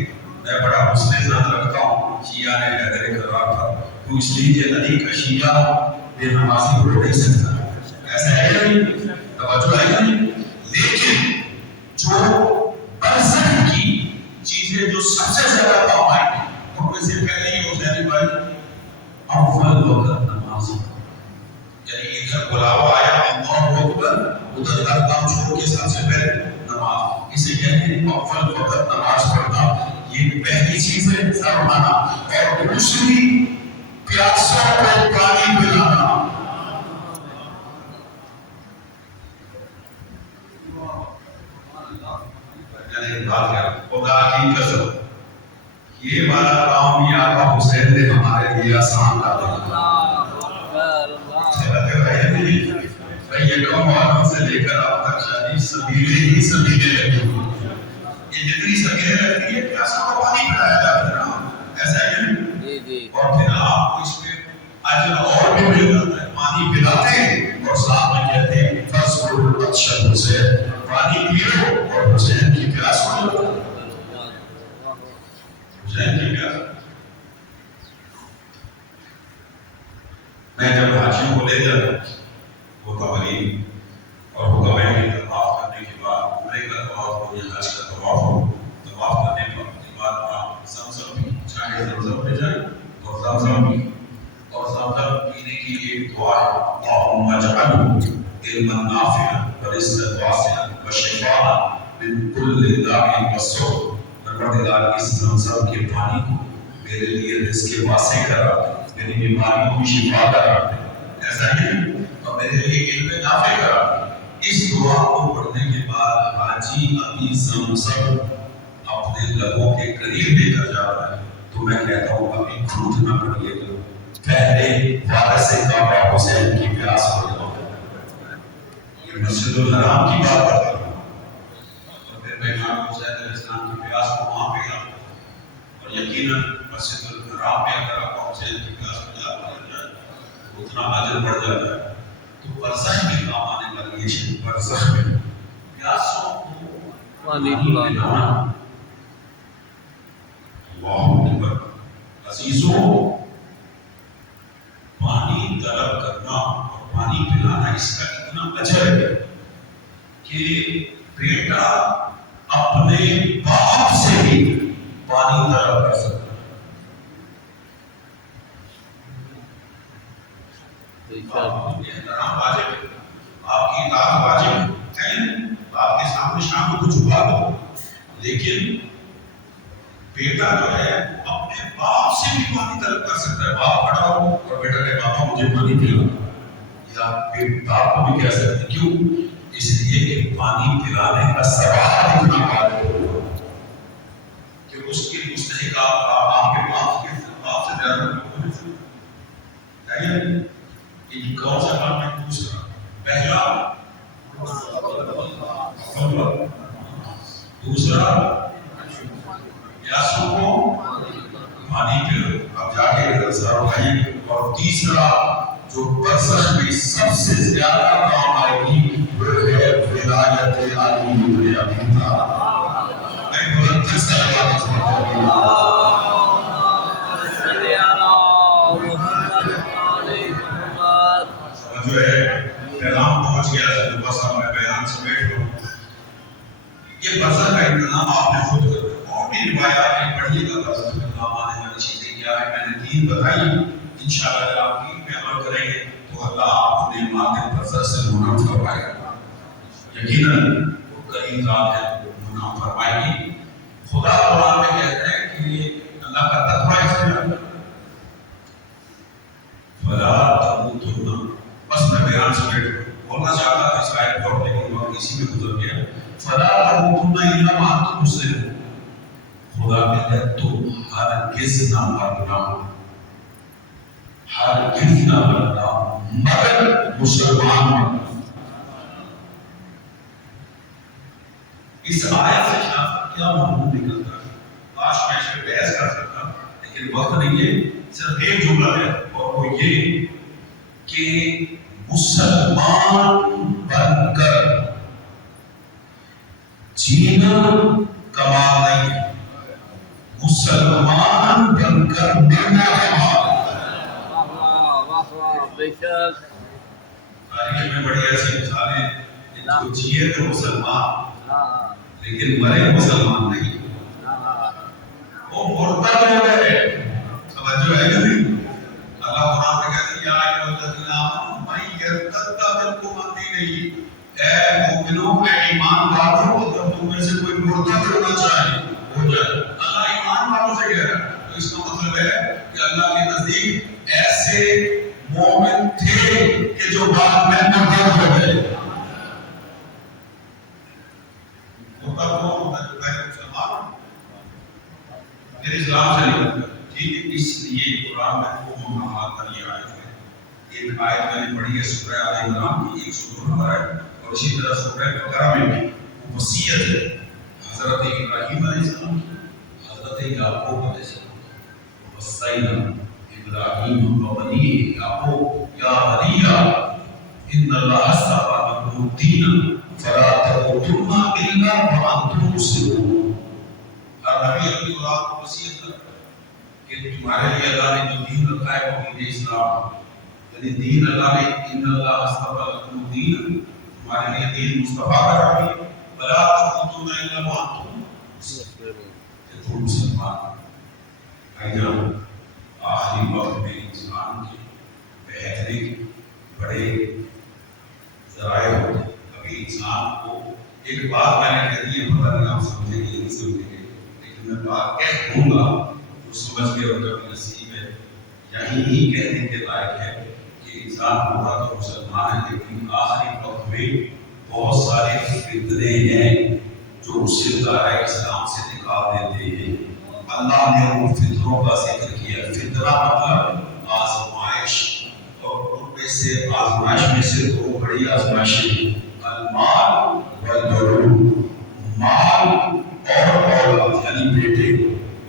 میں بڑا حسن زن رکھتا ہوں. شیعہ نے حیدر قرار تھا تو اس لیے کہ علی کا شیعہ بے نمازی ہو نہیں سکتا. ایسا ہے نہیں. توجہ ہے نہیں. لیکن جو برزخ کی چیزیں جو سب سے زیادہ کام آئیں ان میں سے پہلے ہی حسین بھائی اول وقت نماز. یعنی ادھر بلاوا آیا اللہ اکبر ادھر ہر کام چھوڑ کے سب سے پہلے نماز. اسے کہتے ہیں اول وقت نماز پڑھنا. یہ پہلی چیز ہے فرمانا. اور دوسری پیاسوں کو پانی پلانا. خدا کی قسم یہ والا کام یہ آقا حسین نے ہمارے لیے آسان کر دیا. یہ کم والوں سے لے کر اب تک شادی سبیلے ہی سبیلے لگی ہوئی. یہ جتنی سبیلے لگتی ہے پیاسوں کو پانی پلایا جاتا ہے نا. ایسا ہے نہیں. اور پھر آپ کو اس میں اجر اور بھی مل جاتا ہے. پانی پلاتے ہیں اور ساتھ میں کہتے ہیں فضل اچھا حسین پانی پیو اور حسین کی پیاس ہو. حسین کی پیاس. میں جب حاجیوں کو لے جاتا وہ تقریب اور حکمین کی طواف کرنے کے بعد عمرے کا طواف ہو یا حج کا طواف ہو. طواف کرنے کے بعد آپ زمزم بھی چاہے زمزم پہ جائیں اور زمزم بھی اور زمزم پینے کی ایک دعا ہے اللہم اجعلہ علما نافعا ورزقا واسعا وشفاء من کل داء وسقم. پروردگار اس زمزم کے پانی کو میرے لیے رزق واسع کرا دے. میری بیماریوں کی شفا کرا دے. ایسا ہی اور میرے لیے علم نافع کرا دے. اس دعا کو پڑھنے کے بعد حاجی ابھی زمزم اپنے لبوں کے قریب لے کر جا رہا ہے تو میں کہتا ہوں ابھی گھوٹنا پڑیے گا. پہلے وارث کعبہ حسین کی پیاس ہو جاؤ. یہ مسجد الحرام کی بات کرتا ہوں. اور پھر میں امام حسین علیہ السلام کی پیاس کو وہاں پہ گیا اور یقیناً مسجد الحرام میں اگر آپ حسین کی پیاس کو یاد کر جائے اتنا اجر بڑھ جاتا ہے. تو برزخ میں کام آنے والی یہ چیز برزخ میں پیاسوں کو پانی پلانا. اللہ اکبر. عزیزوں پانی طلب کرنا اور پانی پلانا اس کا اتنا اجر ہے کہ بیٹا اپنے باپ سے بھی پانی طلب کر سکتا ہے. آپ کی احترام واجب ہے. آپ کی اطاعت واجب ہے. آپ کے سامنے شام کو جھکا دو. لیکن بیٹا جو ہے اپنے باپ سے بھی پانی طلب کر سکتا ہے. باپ کھڑا ہو اور بیٹا کہے پاپا مجھے پانی پلاؤ. یا باپ کو بھی کہہ سکتے. کیوں؟ اس لیے کہ پانی پلانے کا ثواب اتنا غالب ہو کہ اس کی مستحق آپ کے باپ سے زیادہ یہ کون سا کام ہے؟ دوسرا پہلا دوسرا پیاسوں کو پانی پلاؤ. اب جا کے ذرا اٹھائیے. اور تیسرا جو برزخ میں سب سے زیادہ کام آئے گی وہ ہے ولایت علی بن ابی طالب. میں بلند سے سلام جو ہے پیغام پہنچ گیا ہے. تو بس اب میں بیان سمیٹ لوں. یہ برزخ کا انتظام آپ نے خود کر. اور بھی روایات میں پڑھیے گا برزخ میں کام آنے والی چیزیں کیا ہے. میں نے 3 بتائی. انشاءاللہ اگر آپ 3 پہ عمل کریں گے تو اللہ آپ کو نعمات برزخ سے منعم فرمائے گا. یقیناً وہ کریم ذات ہے منعم فرمائے گی. خدا قرآن میں کہتا ہے کہ اللہ کا تقویٰ اس میں فلا تموتن. بس میں بیان سمیٹ بولنا چاہتا تھا شاید بہت لیکن وقت اسی میں گزر گیا. فلا تموتن الا وانتم مسلمون. خدا کہتا ہے تم ہرگز نہ مرنا، ہرگز نہ مرنا مگر مسلمان مرنا. اس آیت سے کیا مفہوم نکلتا ہے؟ آج میں اس پہ بحث کر سکتا لیکن وقت نہیں ہے. صرف ایک جملہ ہے اور وہ یہ کہ مسلمان بن کر جینا کمال نہیں ہے، مسلمان بن کر مرنا کمال. تاریخ میں بڑی ایسی مثالیں جو جیے تو مسلمان لیکن مرے مسلمان نہیں. وہ مرتد ہو گئے. توجہ ہے کہ نہیں؟ اللہ قرآن میں کہتے ہیں یا ایھا الذین آمنوا من یرتد منکم عن دینہ، اے مومنوں اے ایمان والوں اگر تم میں سے کوئی مرتد ہونا چاہے ہو جائے. اللہ ایمان والوں سے کہہ رہا ہے تو اس کا مطلب ہے کہ اللہ کے نزدیک ایسے مومن تھے کہ جو بعد میں مرتد ہو گئے. پھر اسلام سے نکل گئے. ٹھیک ہے، اس لیے قرآن میں وہ مقامات پر یہ آیت ہے. ایک آیت میں نے پڑھی ہے سورہ آل عمران کی 102 نمبر ہے اور اسی طرح سورہ بقرہ میں بھی وہ وصیت ہے حضرت ابراہیم علیہ السلام کی، حضرت یعقوب علیہ السلام کی. وصینا ابراہیم وبنیہ یعقوب یا بنی ان اللہ اصطفى لكم الدین فلا تموتن الا وانتم مسلمون. اور نبی اپنی اولاد کو وصیت کرتا کہ تمہارے لیے اللہ نے جو دین رکھا ہے وہ دین اسلام، یعنی دین اللہ نے ان اللہ اصطفى لكم الدین، تمہارے لیے دین مصطفیٰ کرا ہے. فلا تموتن الا وانتم مسلمون، کہ تم مسلمان. بھائی جان آخری وقت میں انسان کی بہتری بڑے ذرائع ہوتے ہیں. کبھی انسان کو ایک بات میں نے کہہ دی ہے، پتہ نہیں آپ سمجھیں گے نہیں سمجھیں گے، لیکن میں بات کہہ دوں گا تو سمجھ کے اور کبھی نصیب ہے یہی کہنے کے لائق ہے کہ انسان پورا تو مسلمان ہے لیکن آخری وقت میں بہت سارے فتنے ہیں جو اسے دائرۂ اسلام سے نکال دیتے ہیں. اللہ نے ان فتنوں کا ذکر کیا. فتنہ مطلب آزمائش، اور ان میں سے آزمائش میں سے دو بڑی آزمائشیں المال والبنون، مال اور اولاد یعنی بیٹے.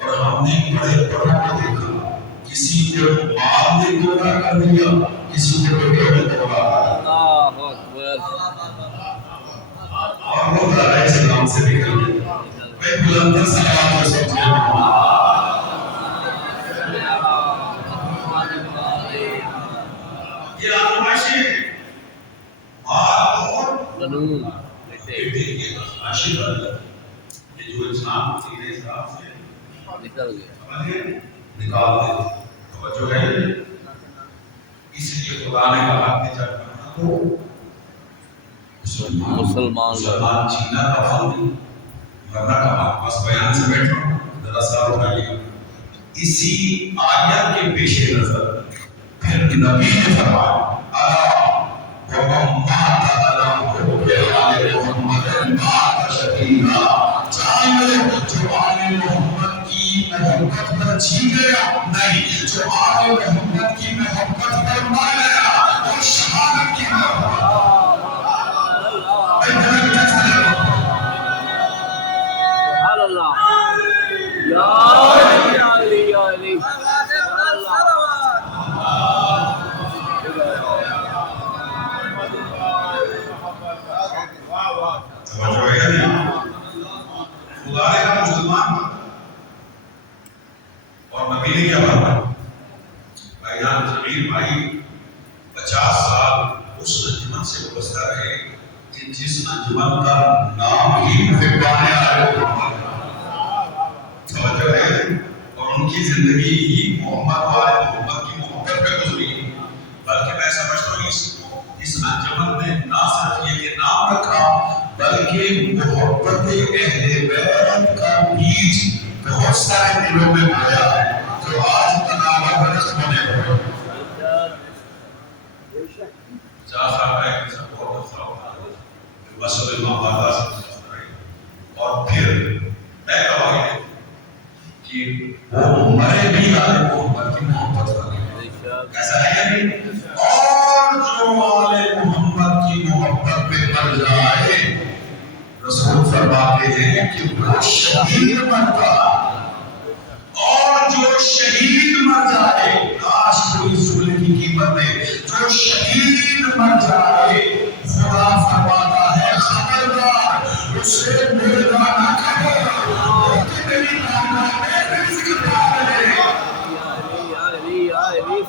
اور ہم نے بڑے بڑوں کو دیکھا، کسی کو مال نے دھوکہ کر دیا، کسی کو بیٹے نے دھوکہ کر دیا اور وہ دائرۂ اسلام سے نکل گئے. میں بلند سلام کو سمجھے یہ آزمائشیں مال اور بنون بیٹے کی آزمائشیں یہ جو انسان کو سیدھے حساب سے نکل گیا نکال دیتے. توجہ ہے. اس لیے خدا نے کہا کہ جب مرنا تو مسلمان جینا کا پھل نہیں، مرنا کا پھل. بس بیان سے بیٹھا ہوں، ذرا سا اٹھائیے گا. اسی آیت کے پیش نظر پھر نبی نے فرمایا وَمَن مَاتَ عَلَىٰ حُبِّ آلِ مُحَمَّدٍ مَاتَ شَهِيدًا. جو آل محمد کی محبت پر جی گیا نہیں، جو آل محمد کی محبت پر مر گیا وہ شہادت کی محبت. سبحان اللہ یا علی یا علی خدا نے کہا مسلمان اور نبی نے کیا فرمایا. بھائی جان جمیل بھائی 50 سال اس انجمن سے وابستہ رہے کہ جس انجمن کا نام ہی محبان آل محمد. توجہ ہے. اور ان کی زندگی ہی محمد والے محمد کی محبت پہ گزری. بلکہ میں سمجھتا ہوں اس انجمن نے نہ صرف یہ کہ نام رکھا بلکہ محبت اہل بیت کا بیج بہت سارے دلوں میں بویا ہے جو آج تناوا برس بنے ہوئے. 50 سال کا ایک انسان بہت افسر ہوتا ہے. مسئلے موادا سے اور پھر میں گواہی دیتا ہوں کہ وہ مرے بھی آل محمد کی محبت کریں. ایسا ہے یا نہیں؟ اور جو آل محمد کی محبت پہ مر جائے رسول فرماتے ہیں کہ وہ شہید مرتا. اور جو شہید مر جائے کاش کوئی ظلم کی قیمت دے. جو شہید مر جائے خدا فرماتا ہے خبردار اسے مردہ نہ کہو کہ میری بارگاہ میں رزق پا لے.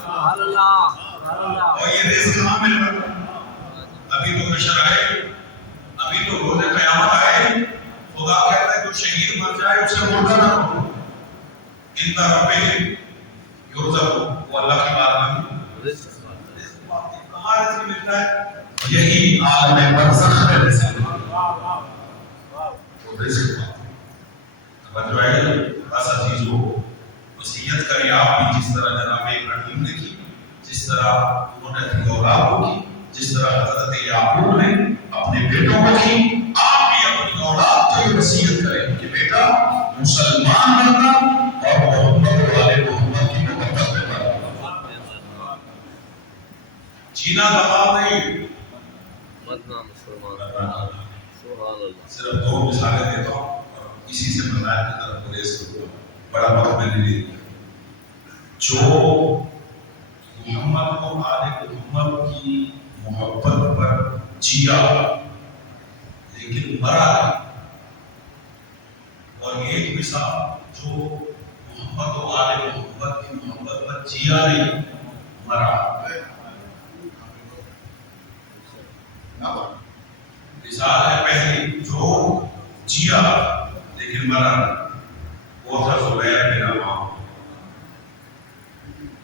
سبحان اللہ سبحان اللہ. اور یہ رزق کہاں مل رہا؟ ابھی تو حشر آئے, ابھی تو روز قیامت آئے. خدا کہتا ہے جو شہید مر جائے اسے مردہ نہ کہو. ان طرح پہ یوزر وہ اللہ کی بات نہیں. کہاں رزق ملتا ہے؟ یہی عالم برزخ میں رزق توجہ ہے. ایسا چیز ہو وصیت کریں آپ بھی جس طرح جناب ابراہیم نے کی, جس طرح انہوں نے اپنی اولاد کو کی, جس طرح حضرت یعقوب نے اپنے بیٹوں کو کی. آپ بھی اپنی اولاد کو یہ وصیت کریں کہ بیٹا مسلمان بننا اور محمد والے محمد کی محبت میں بننا. جینا دباؤ نہیں, مرنا مسلمان. سبحان اللہ. صرف دو مثالیں دیتا ہوں اور اسی سے مسائل کی طرف گریز کروں گا. بڑا وقت میں نے لیا. جو محمد کو آل محمد کی محبت پر جیا لیکن مرا نہیں. اور ایک مثال جو محمد و آل محمد کی محبت پر جیا نہیں مرا. مثال ہے پہلی جو جیا لیکن مرا نہیں, وہ تھا زبیر بن عوام.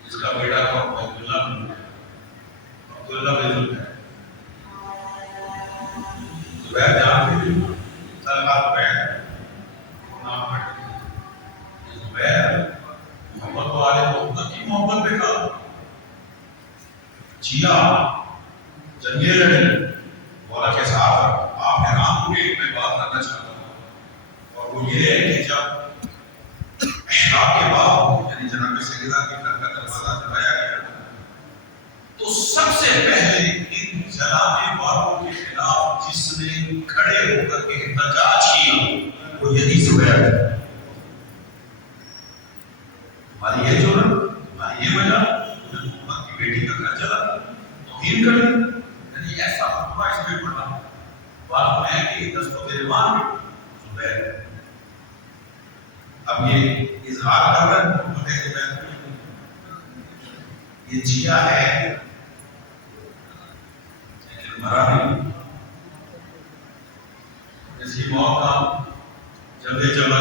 اس کا بیٹا تھا عبداللہ بن زبیر. زبیر جانتے ہیں طلحہ زبیر نام پڑھتے. زبیر محمد و آل محمد کی محبت پہ تھا. جیا جنگیں لڑے. مولا کے ساتھ آپ حیران ہوں گے میں بات کرنا چاہتا ہوں, اور وہ یہ ہے کہ جب احرام کے بعد یعنی جناب سیدہ کی گھر کا دروازہ جلایا گیا تو سب سے پہلے ان جلانے والوں کے خلاف جس نے کھڑے ہو کر کے احتجاج کیا وہ یہی زبیر ہے. ہماری یہ جرم, ہماری یہ وجہ محمد کی بیٹی کا گھر جلا توہین کر دی. یعنی ایسا ہوا اس میں پڑھا بات میں کہ دستوں کے ریمان میں زبیر. اب یہ اظہار کر رہا ہے محمد زبیر یہ جیا ہے لیکن مرا نہیں. اس کی موت کا جبل جبل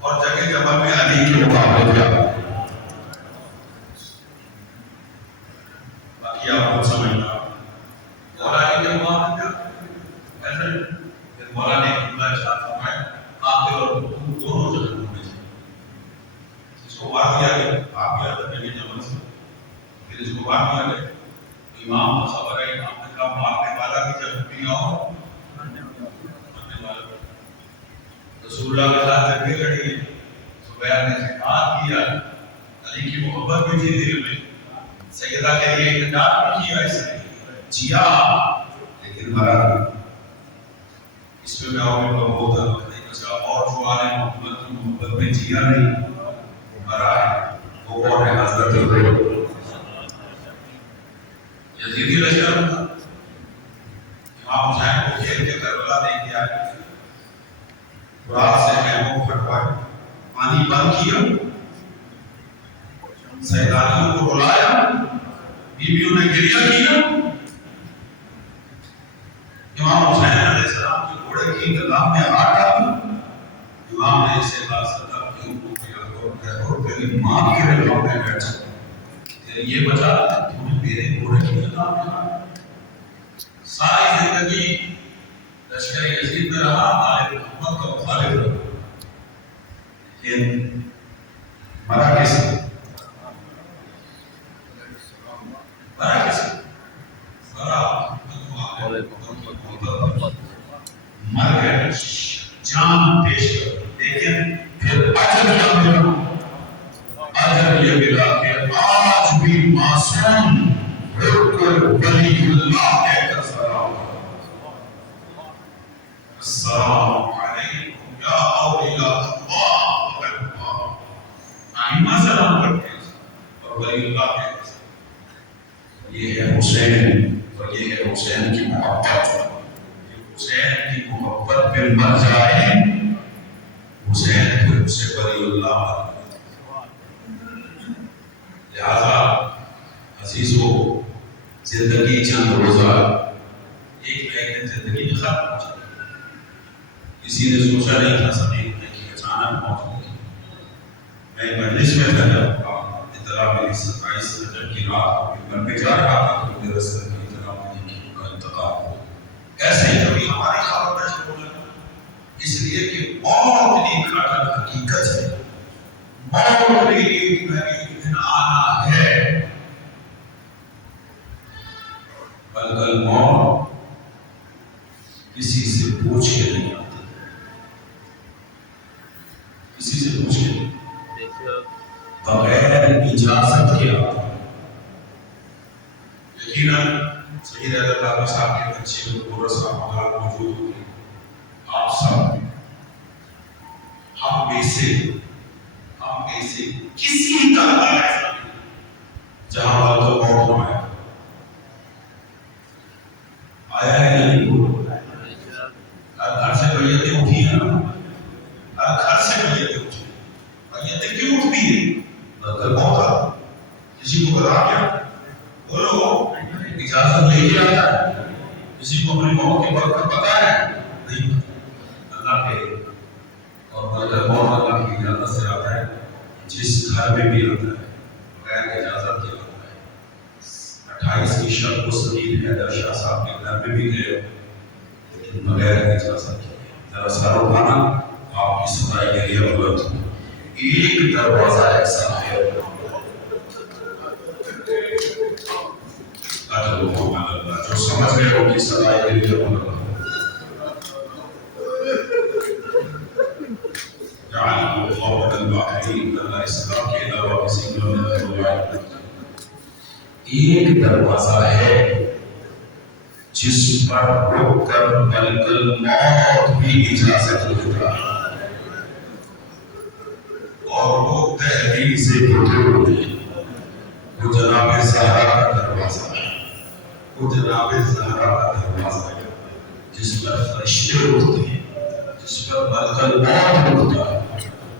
اور جگہ جبل میں علی کے مقابلے کیا. باقی آپ کو سمجھنا مولا علی کے مقابلے کیا ایسے مولا نے اللہ ارشاد فرمایا آپ کے اور دونوں جگہ میں اس کو مار دیا گیا. آپ بھی آتے ہیں جبل سے پھر اس کو مار دیا گیا. امام صبر ہے, امام نے کہا مارنے والا بھی جب بھی نہ ہو مارنے والا. رسول اللہ کے ساتھ جنگیں لڑی, زبیر نے جہاد کیا, علی کی محبت بھی تھی دل میں, سیدہ کے لیے احتجاج بھی کیا, اس نے جیا لیکن مرا نہیں. اس پہ میں اور بھی بہت اور جو آل محمد کی محبت میں جیا نہیں مرا ہے وہ کون ہے؟ حضرت یزیدی لشکر تھا. امام حسین کو گھیر کے کربلا دے کے آئے, رات سے خیموں کو ہٹوائے, پانی بند کیا, سیدانیوں کو بلایا, بیویوں نے گریہ کیا. امام حسین علیہ السلام کے گھوڑے کی گلام میں ہاتھ ڈالا. امام نے اسے باسطہ کی ان کو کیا اور تیری ماں کی گلام میں بیٹھا, یہ بچا تو نے میرے گھوڑے کی گلام میں ہاتھ. ساری زندگی لشکر یزید میں رہا, آل محمد کا مخالف رہا, لیکن مرا کیسے؟ مرا کیسے؟ مرا محمد مر گئے جان پیش کر لیکن پھر اجر نہ ملا اجر یہ ملا کہ آج بھی معصوم رک کر ولی اللہ کہہ کر سلام السلام علیکم یا اولیاء اللہ آئمہ سلام کرتے ہیں اور ولی اللہ کہہ کر سلام. یہ ہے حسین اور یہ ہے حسین کی محبت. حسین کی محبت پہ مر جائے حسین پھر اسے ولی اللہ. لہذا عزیزو زندگی چند روزہ ایک نہ ایک دن زندگی میں ختم ہو جائے. کسی نے سوچا نہیں تھا سبھی نے کہ اچانک موت ہوگی. میں مجلس میں تھا جب اطلاع میری 27 رجب کی رات میں پہ جا رہا تھا تو میرے رسول کی اطلاع ملی کہ ان کا انتقال ہو. ایسے ہی کبھی ہماری خبر نشر ہو جائے اس لیے کہ موت ایک حقیقت ہے. موت ایک دن آنا ہے. بلکہ موت کسی سے پوچھ کے نہیں آتی. کسی سے پوچھ کے نہیں بغیر اجازت کے آتا. یقیناً سید اللہ صاحب کے بچے میں صاحب مقام موجود ہوگی. آپ سب ہم میں سے کسی کا ایسا نہیں جہاں والا تو موت نہ آیا ہے یا نہیں. گھر سے میتیں اٹھی ہیں نا. گھر سے میتیں اٹھی. میتیں کیوں اٹھتی ہیں؟ موت کسی کو بتا کیا بولو اجازت لے کے آتا ہے. کسی کو اپنی موت کے وقت پتا ہے نہیں. اللہ کے اور اگر موت اللہ کی اجازت سے آتا ہے. جس گھر میں بھی آتا ہے بغیر اجازت کے آتا ہے. 28 کی شب کو سید حیدر شاہ صاحب کے گھر میں بھی گئے لیکن بغیر اجازت کے. ذرا سر اٹھانا آپ کی صدائی کے لیے بلند ہو. ایک دروازہ ایسا ہے جو سمجھ گئے ہو کہ صدائی کے لیے بلند ہو. ایک دروازہ ہے جس پر رک کر بلکل موت بھی اجازت دیتا ہے اور وہ تحریر سے بزرگ ہے. وہ جناب زہرا کا دروازہ ہے. وہ جناب زہرا کا دروازہ ہے جس پر فرشتے اٹھتے ہیں جس پر بلکل موت اٹھتا ہے.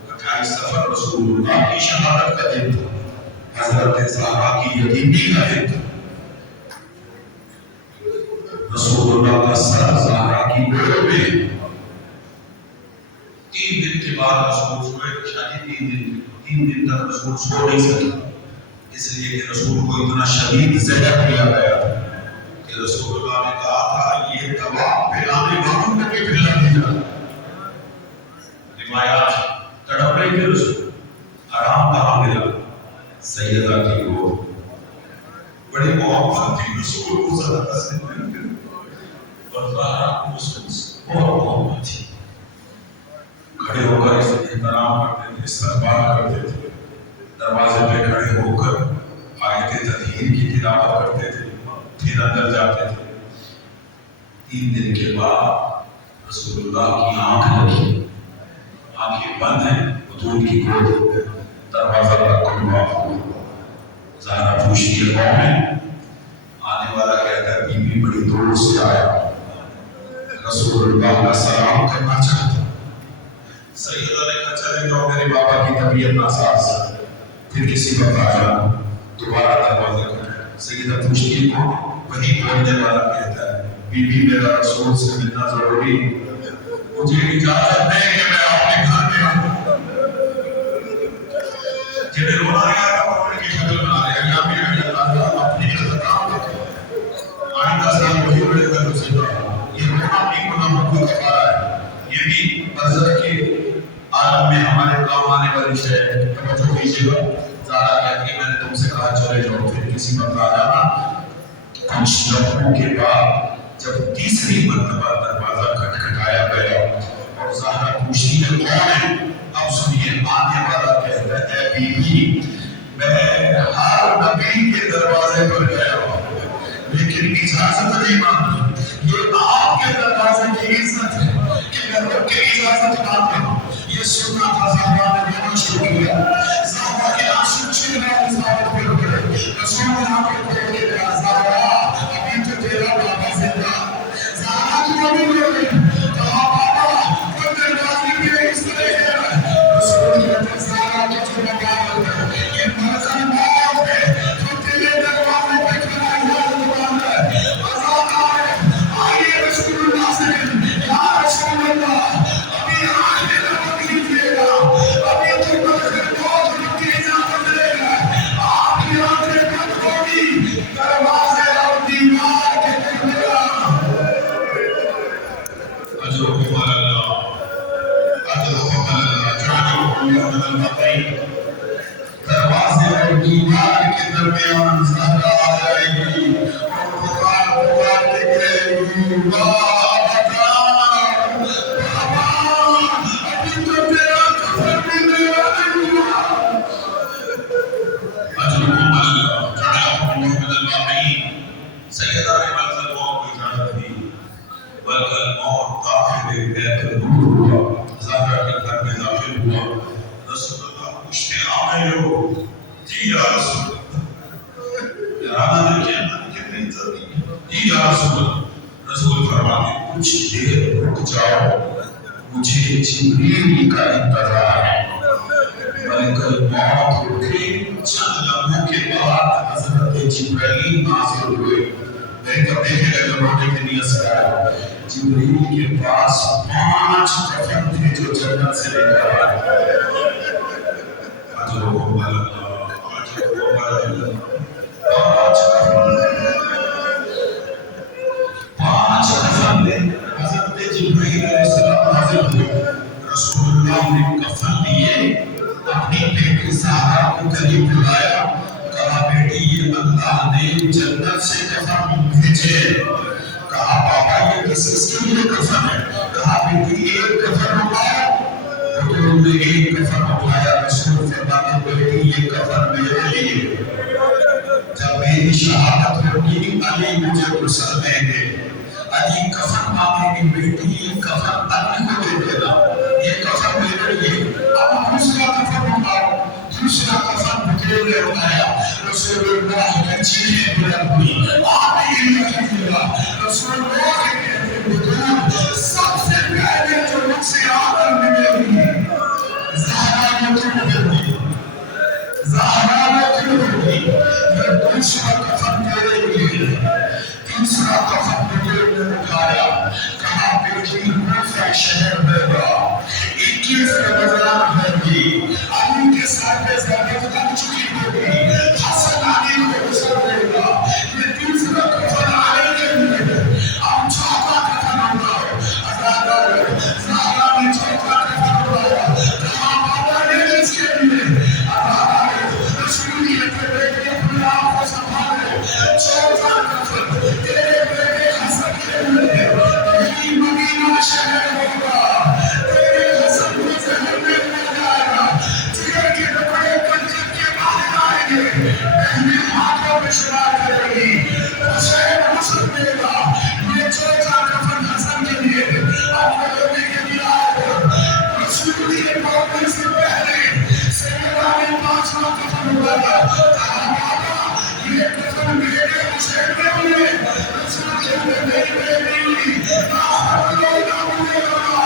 28 سفر رسول اللہ کی شہادت کا دن تھا. حضرت زہرا کی یتیمی کا دن تھا. رسول اللہ کا سر زہرا کی گود میں. 3 دن کے بعد رسول سوئے. شاید 3 دن تک رسول سو نہیں سکے اس لیے کہ رسول کو اتنا شدید زہر دیا گیا کہ رسول اللہ نے کہا تھا یہ کباب پلانے والوں کو بھی پلا نہیں جاتا. روایات تڑپ رہی تھی رسول. آرام کہاں ملا؟ سیدہ کی گود. بڑی محبت تھی رسول کو زہرا سے اور زہرا کو رسول سے بہت محبت تھی. کھڑے ہو کر اس احترام کرتے تھے استقبال کرتے تھے. دروازے پہ کھڑے ہو کر آیت تطہیر کی تلاوت کرتے تھے پھر اندر جاتے تھے. 3 دن کے بعد رسول اللہ کی آنکھ لگی. آنکھیں بند ہیں حضور کی گود. دروازہ پر کھلا ہوا. زہرا پوچھتی ہے کون ہے؟ آنے والا کہتا ہے بی بی بڑی دور سے آیا رسول اللہ کا سلام کرنا چاہتا. سیدہ نے کہا چلے جاؤ میرے بابا کی طبیعت ناساز ہے پھر کسی وقت آ جانا. دوبارہ دروازہ کھلا. سیدہ پوچھتی ہے کون؟ وہی بولنے والا کہتا ہے بی بی میرا رسول سے ملنا ضروری مجھے اجازت دے کہ میں اپنے گھر میں آؤں. جنہیں رونا آیا تھا رونے کی شکل بنا رہے ہیں یا بھی اپنی اختتام کرتے آئندہ سے وہی بڑے گھر سے یہ رونا بھی گناہوں کا کفارہ ہے. یہ بھی برزخ کے عالم میں ہمارے کام آنے والی شے ہے. توجہ کیجیے گا. زہرا کہتی ہے میں نے تم سے کہا چلے جاؤ پھر کسی وقت آ جانا. کچھ لمحوں کے بعد جب تیسری مرتبہ دروازہ کھٹکھٹایا گیا اور زہرا پوچھتی ہے کون ہے؟ اب سنیے آنے والا کہتا ہے بی بی میں ہر نبی کے دروازے پر گیا ہوں لیکن اجازت نہیں مانگی. یہ آپ کے دروازے کی عزت ہے کہ میں رب کی اجازت مانگتا ہوں. یہ سننا تھا زہرا نے رونا شروع کیا. زہرا کے آنسو چھلنا رسالت پر گئے. رسول اللہ کو کھول کے کہا زہرا ابھی تو تیرا بابا زندہ. زہرا تو ابھی رو گئی. کہا بابا کوئی دروازے کی اس طرح ہے. رسول اللہ زہرا کو تو مقابل ہے. یہ مرضی موت ہے جو تیرے دروازے پہ کھڑا ہے. عذاب آئے آئیے رسول اللہ سے یا رسول اللہ ابھی آنے کا کیجیے گا. ابھی تو ملک موت کی اجازت دے گا. آپ کی آنکھیں بند ہوگی دروازے اور دیوار کے درمیان. اجرکم اللہ اجرکم اللہ جعلکم من المتقین. دروازے اور دیوار کے درمیان زہرا آ جائے گی اور قرآن قرآن لکھے گی بابا ابھی تو تیرا کفر بھی نہیں ہوا. اجرکم اللہ جعلکم من المتقین. سیدہ رحمت اللہ کو اجازت دی بلکہ الموت داخل بیت النور ہوا. زہرا کے گھر میں داخل ہوا. رسول اللہ پوچھتے آئے ہو؟ جی یا رسول اللہ. ارادہ نے کتنی عزت دی. جی یا رسول اللہ. رسول فرماتے کچھ دیر رک جاؤ مجھے جبریل کا انتظار ہے. ملک الموت اٹھے. چند لمحوں کے بعد حضرت جبرائیل نازل ہوئے. میں کبھی کے لمحے کے نیت سے آیا. جبریل کے پاس 5 کفن تھے جو جنت سے لے کر آئے. اجرکم اللہ اجرکم اللہ. 5 کفن میں حضرت جبرائیل علیہ السلام نازل ہوئے. رسول اللہ نے کفن لیے اپنی بیٹی زہرا کو قریب بلایا. کہا بیٹی یہ اللہ نے جنت سے کفن بھیجے. کہا بابا یہ کس کے لیے کفن ہے؟ کہا بیٹی ایک کفن اٹھایا. حضور نے ایک کفن اٹھایا. رسول فرماتے بیٹی یہ کفن میرے لیے. جب میری شہادت ہوگی علی مجھے غسل دیں گے. علی کفن مانگیں گے بیٹی یہ کفن علی کو دے دینا. یہ کفن میرے لیے. اب دوسرا کفن اٹھاؤ. دوسرا کفن بکرے نے اٹھایا. رسول اللہ کی چیخیں بلند ہوئی. آپ ہی رکھیں گا. رسول اللہ کے حضور سب سے پہلے جو مجھ سے آدر ملے گی زہرا نے کیوں ہوگی. زہرا نے کیوں ہوگی. پھر دوسرا کفن میرے لیے. تیسرا کفن بکرے نے اٹھایا. کہا بیٹی کوفہ شہر میں گا 21 رمضان ہوگی. علی کے ساتھ زیادت لگ چکی ہوگی. حسن علی کو غسل دے گا. یہ تیسرا کفن علی کے لیے. اب چوتھا کفن اٹھاؤ. عزادار زہرا نے چوتھا کفن اٹھایا. کہا بابا یہ کس کے لیے؟ عزادار رسول کے بیٹے اپنے آپ کو سنبھالے. چوتھا کفن تیرے بیٹے حسن کے لیے. یہی مدینہ شہر ہوگا. تیرے حسن کو زہر میں مل جائے گا. جگر کے ٹکڑے کٹ کے باہر آئیں گے. اپنے ہاتھوں میں شمار کرے گی. حسین غسل دے گا. یہ چوتھا کفن حسن کے لیے. اب نبی کے لیے آئے گا. رسول کے موت سے پہلے سیدنا نے 5واں کفن اٹھایا. کہا بابا یہ کفن میرے حسین کے لیے. رسول کے لیے میری بیٹی لا حول ولا قوت الا باللہ.